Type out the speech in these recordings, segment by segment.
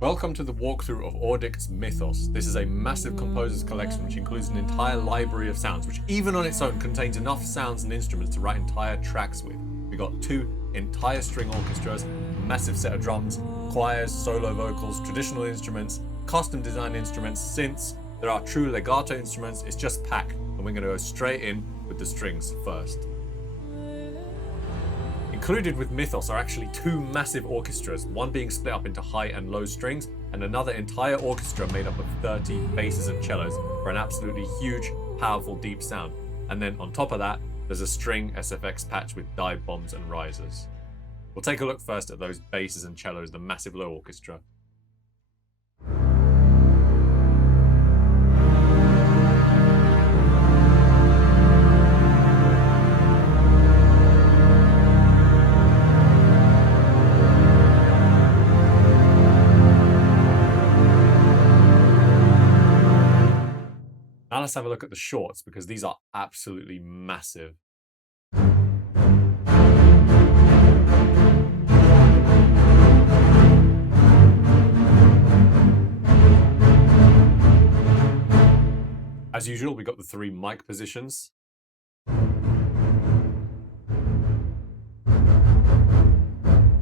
Welcome to the walkthrough of Orchest's Mythos. This is a massive composer's collection which includes an entire library of sounds, which even on its own contains enough sounds and instruments to write entire tracks with. We got 2 entire string orchestras, a massive set of drums, choirs, solo vocals, traditional instruments, custom designed instruments, synths. There are true legato instruments. It's just packed, and we're going to go straight in with the strings first. Included with Mythos are actually 2 massive orchestras, one being split up into high and low strings, and another entire orchestra made up of 30 basses and cellos for an absolutely huge, powerful, deep sound. And then on top of that, there's a string SFX patch with dive bombs and risers. We'll take a look first at those basses and cellos, the massive low orchestra. Now let's have a look at the shorts, because these are absolutely massive. As usual, we got the 3 mic positions.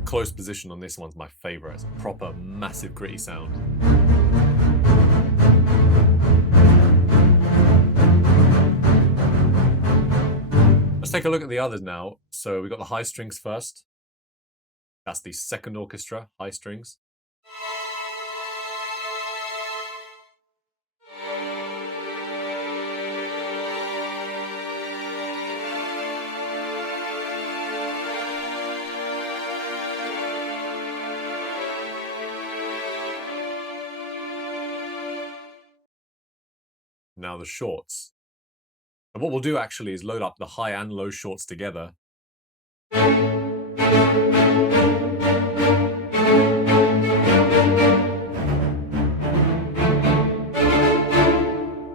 Close position on this one's my favorite. It's a proper massive gritty sound. Let's take a look at the others now. So we got the high strings first. That's the second orchestra, high strings. Now the shorts. And what we'll do actually is load up the high and low shorts together. I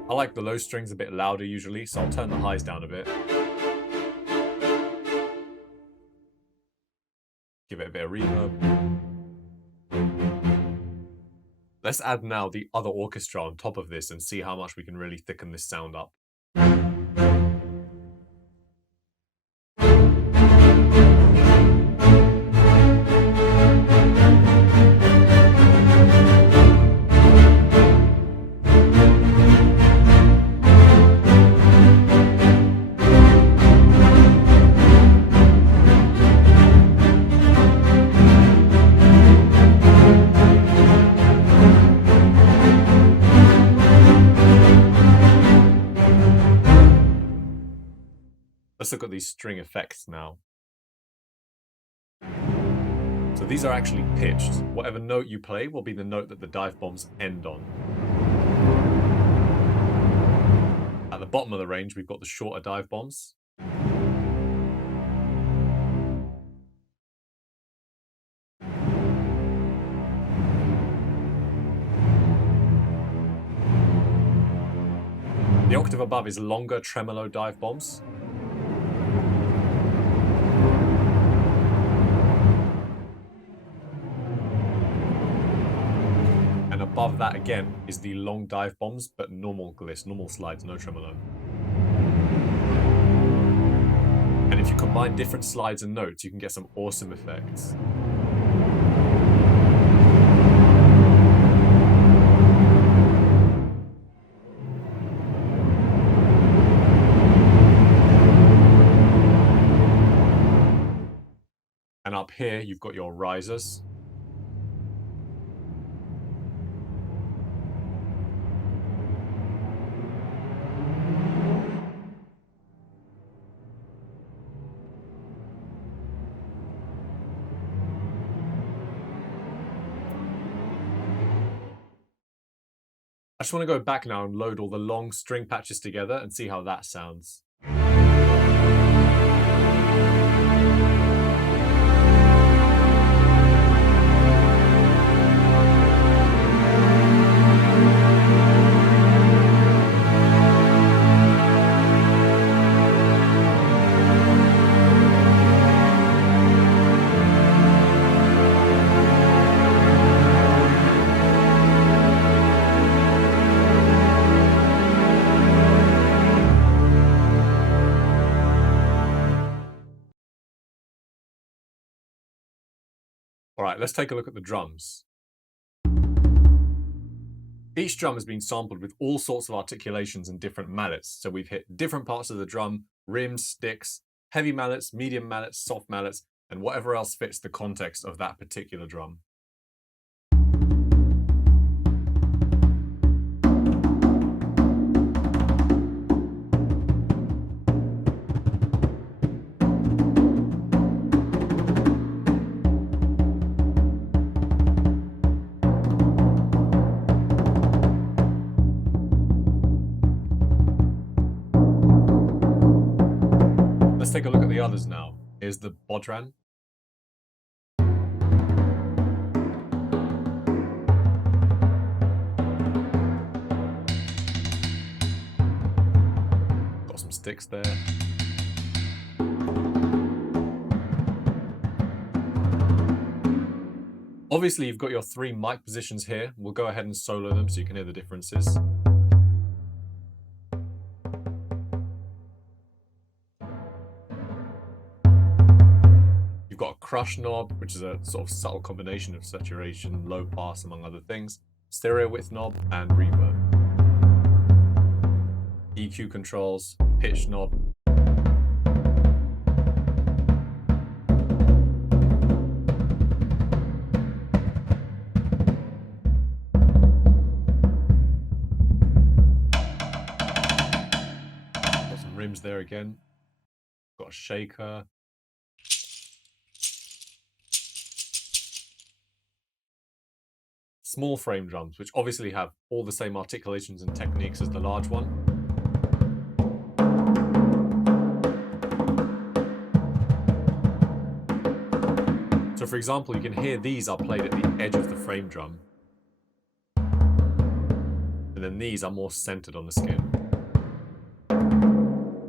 like the low strings a bit louder usually, so I'll turn the highs down a bit. Give it a bit of reverb. Let's add now the other orchestra on top of this and see how much we can really thicken this sound up. Let's look at these string effects now. So these are actually pitched. Whatever note you play will be the note that the dive bombs end on. At the bottom of the range, we've got the shorter dive bombs. The octave above is longer tremolo dive bombs. Above that again is the long dive bombs, but normal gliss, normal slides, no tremolo. And if you combine different slides and notes, you can get some awesome effects. And up here, you've got your risers. I just want to go back now and load all the long string patches together and see how that sounds. All right, let's take a look at the drums. Each drum has been sampled with all sorts of articulations and different mallets. So we've hit different parts of the drum, rims, sticks, heavy mallets, medium mallets, soft mallets, and whatever else fits the context of that particular drum. Let's take a look at the others now. Here's the bodhran. Got some sticks there. Obviously, you've got your 3 mic positions here. We'll go ahead and solo them so you can hear the differences. You've got a crush knob, which is a sort of subtle combination of saturation, low pass, among other things, stereo width knob, and reverb. EQ controls, pitch knob. Got some rims there again. Got a shaker. Small frame drums, which obviously have all the same articulations and techniques as the large one. So for example, you can hear these are played at the edge of the frame drum. And then these are more centered on the skin.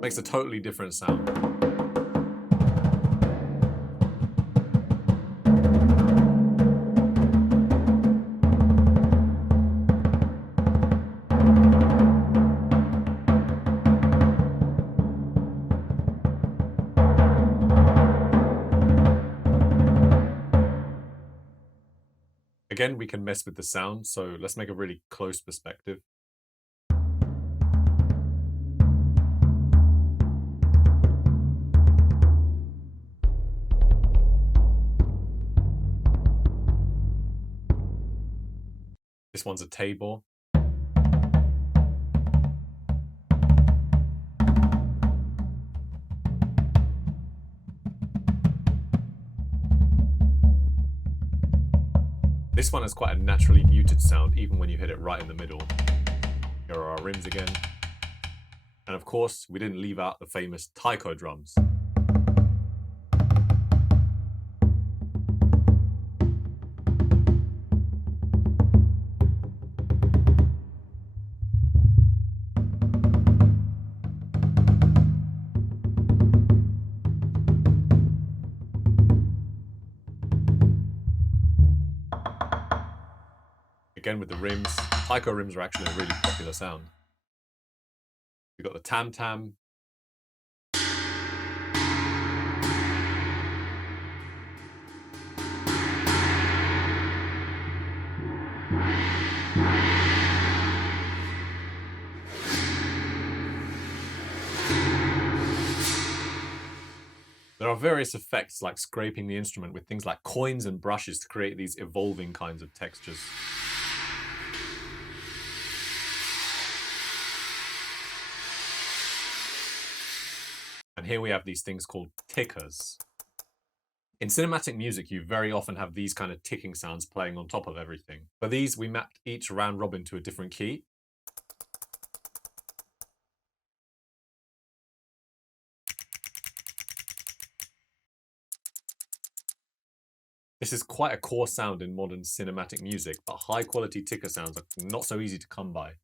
Makes a totally different sound. Again, we can mess with the sound, so let's make a really close perspective. This one's a tabor. This one has quite a naturally muted sound, even when you hit it right in the middle. Here are our rims again. And of course, we didn't leave out the famous taiko drums. Again with the rims. Taiko rims are actually a really popular sound. We've got the tam-tam. There are various effects like scraping the instrument with things like coins and brushes to create these evolving kinds of textures. And here we have these things called tickers. In cinematic music, you very often have these kind of ticking sounds playing on top of everything. For these, we mapped each round robin to a different key. This is quite a core sound in modern cinematic music, but high quality ticker sounds are not so easy to come by.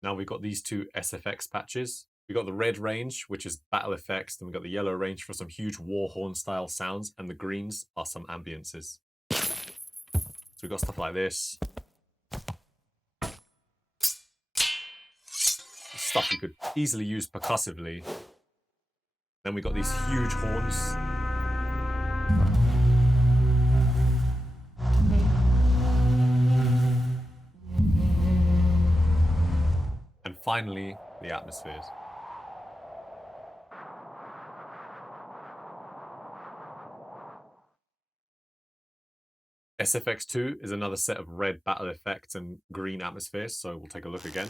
Now we've got these 2 SFX patches. We've got the red range, which is battle effects, then we've got the yellow range for some huge war horn style sounds, and the greens are some ambiances. So we've got stuff like this. Stuff you could easily use percussively. Then we've got these huge horns. finally, the atmospheres. SFX2 is another set of red battle effects and green atmospheres, so we'll take a look again.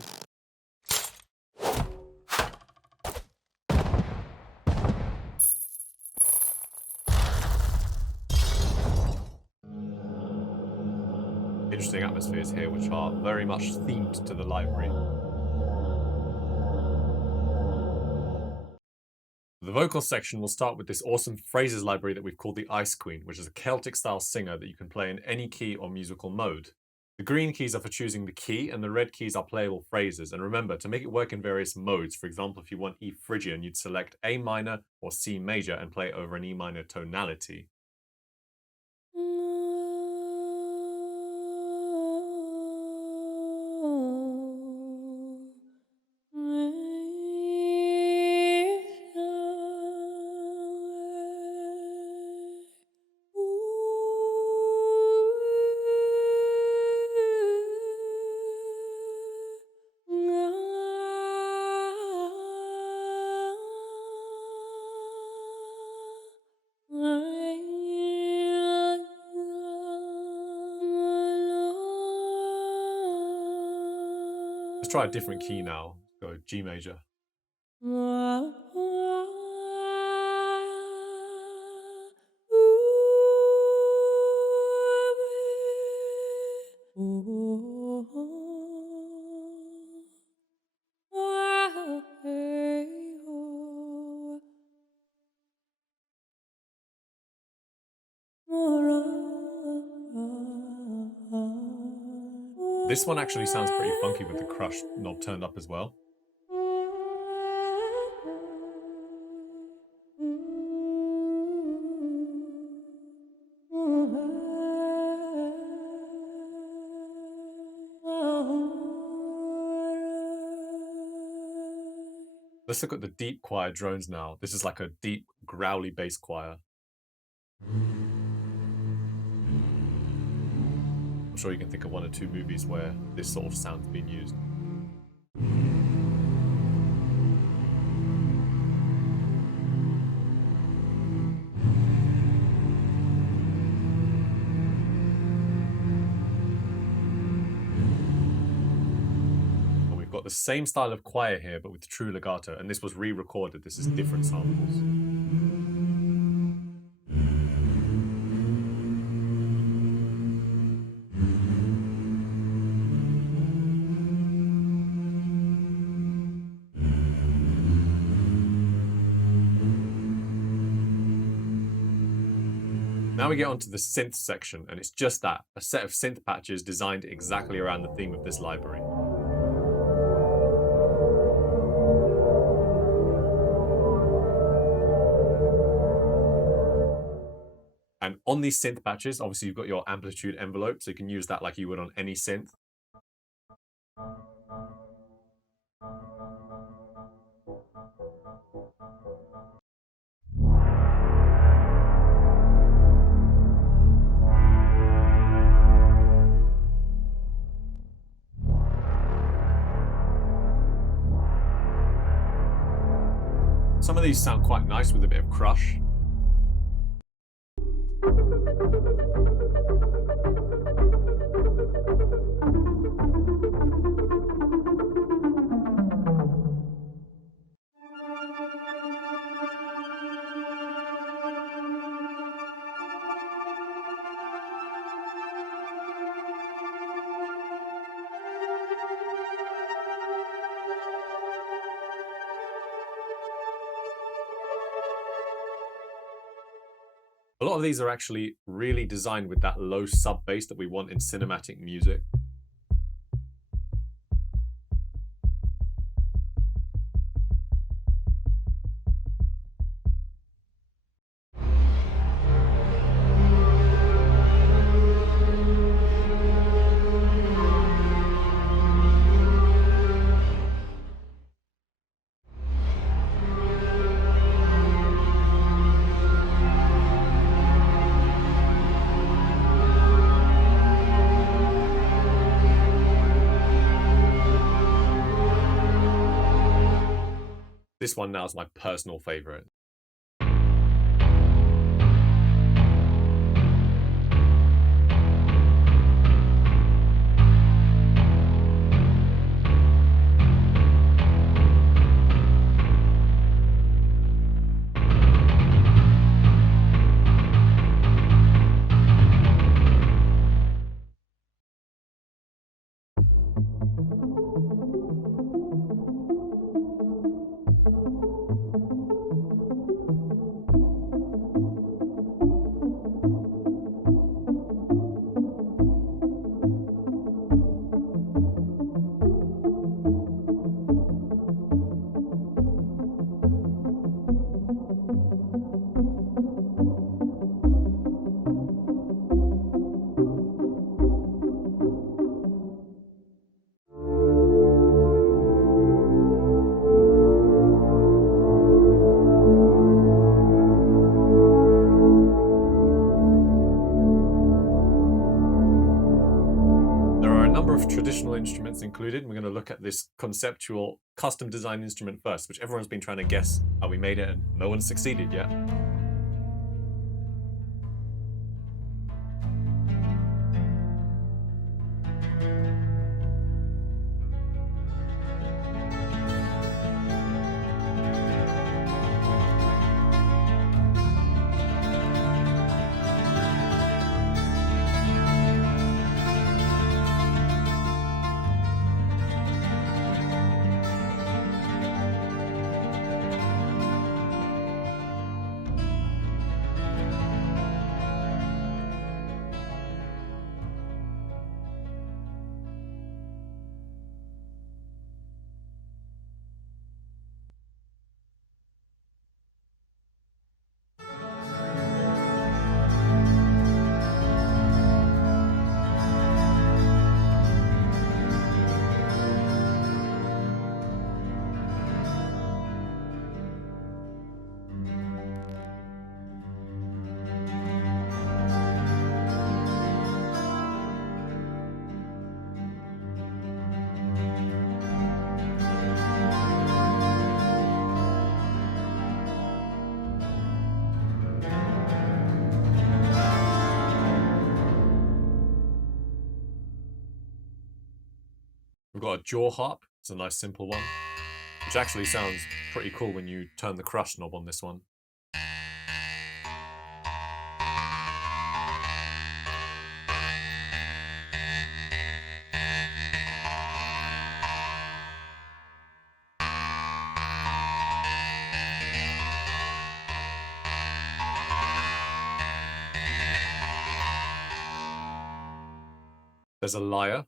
Interesting atmospheres here, which are very much themed to the library. The vocal section will start with this awesome phrases library that we've called the Ice Queen, which is a Celtic-style singer that you can play in any key or musical mode. The green keys are for choosing the key, and the red keys are playable phrases. And remember, to make it work in various modes, for example, if you want E Phrygian, you'd select A minor or C major and play it over an E minor tonality. Let's try a different key now. Go G major. This one actually sounds pretty funky with the crush knob turned up as well. Let's look at the deep choir drones now. This is like a deep, growly bass choir. I'm sure you can think of one or two movies where this sort of sound's been used. The same style of choir here, but with true legato, and this was re-recorded. This is different samples. Now we get onto the synth section, and it's just that, a set of synth patches designed exactly around the theme of this library. And on these synth patches, obviously you've got your amplitude envelope, so you can use that like you would on any synth. Some of these sound quite nice with a bit of crush. A lot of these are actually really designed with that low sub bass that we want in cinematic music. This one now is my personal favorite. Traditional instruments included. We're going to look at this conceptual custom design instrument first, which everyone's been trying to guess how we made it and no one's succeeded yet. We've got a jaw harp. It's a nice simple one, which actually sounds pretty cool when you turn the crush knob on this one. There's a lyre.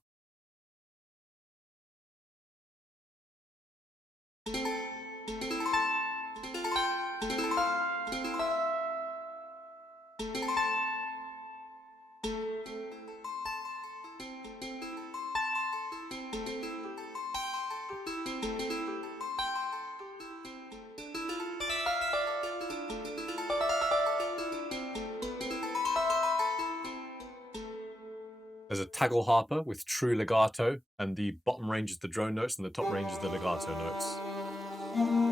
There's a taggle harper with true legato, and the bottom range is the drone notes and the top range is the legato notes.